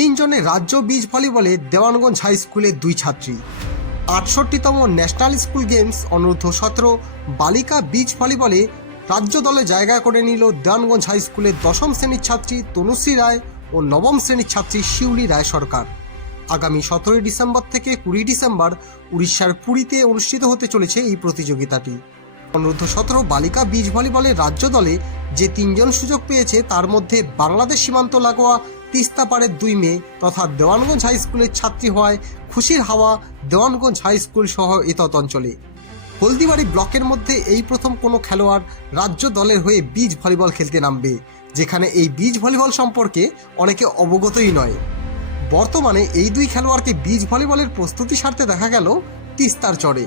তিনজনে রাজ্য বীজ ভলিবলে দেওয়ানগঞ্জ হাই স্কুলের দুই ছাত্রী। আটষট্টিতম ন্যাশনাল স্কুল গেমস অনূর্ধ্ব সতেরো বালিকা বীজ ভলিবলে রাজ্য দলে জায়গা করে নিল দেওয়ানগঞ্জ হাই স্কুলের দশম শ্রেণির ছাত্রী তনুশ্রী রায় ও নবম শ্রেণির ছাত্রী শিউলি রায় সরকার। আগামী সতেরোই ডিসেম্বর থেকে কুড়ি ডিসেম্বর উড়িষ্যার পুরীতে অনুষ্ঠিত হতে চলেছে এই প্রতিযোগিতাটি। অনূর্ধ্ব সতেরো বালিকা বীজ ভলিবলের রাজ্য দলে যে তিনজন সুযোগ পেয়েছে, তার মধ্যে বাংলাদেশ সীমান্ত লাগোয়া তিস্তাপাড়ের দুই মেয়ে তথা দেওয়ানগঞ্জ হাই স্কুলের ছাত্রী হওয়ায় খুশির হাওয়া দেওয়ানগঞ্জ হাই স্কুল সহ এতৎ অঞ্চলে হলদিবাড়ি ব্লকের মধ্যে এই প্রথম কোনো খেলোয়াড় রাজ্য দলের হয়ে বীজ ভলিবল খেলতে নামবে, যেখানে এই বীজ ভলিবল সম্পর্কে অনেকে অবগতই নয়। বর্তমানে এই দুই খেলোয়াড়কে বীজ ভলিবলের প্রস্তুতি সারতে দেখা গেল তিস্তার চরে।